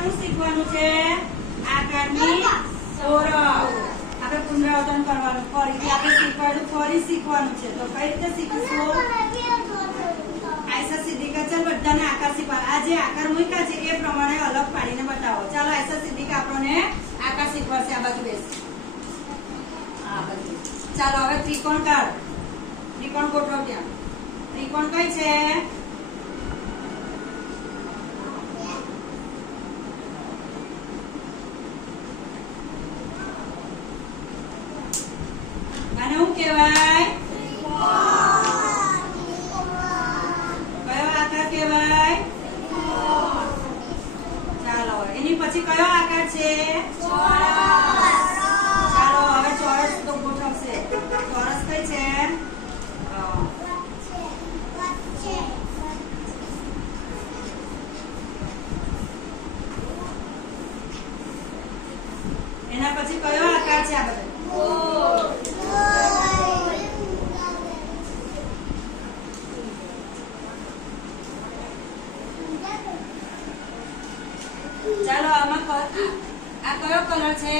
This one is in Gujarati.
શેનું શીખવાનું છે? આકારની ઓળખ. આપણે પુનરાવર્તન કરવાનું, ફરીથી આપણે શીખવાડું ફરી શીખવાનું છે. તો કઈ રીતે શીખીશું? આયશા સિદ્દીકા, ચાલ બધાને આકાર શીખવા. આ જે આકાર મૂક્યા છે એ પ્રમાણે અલગ પાડીને બતાવો. ચાલો આયશા સિદ્દીકા આપણને આકાર શીખવાડશે. આ બાજુ બેસ. આ બાજુ. ચાલો હવે ત્રિકોણ કાઢ. ત્રિકોણ ગોઠવ ત્યાં. ત્રિકોણ કઈ છે? આને શું કહેવાય? કયો આકાર કહેવાય? ચાલો એની પછી કયો આકાર છે? ચાલો હવે ચોરસ તો ગોઠવશે. ચોરસ કઈ છે? એના પછી કયો આકાર છે? આ બધા ચાલો આમાં આ કયો કલર છે?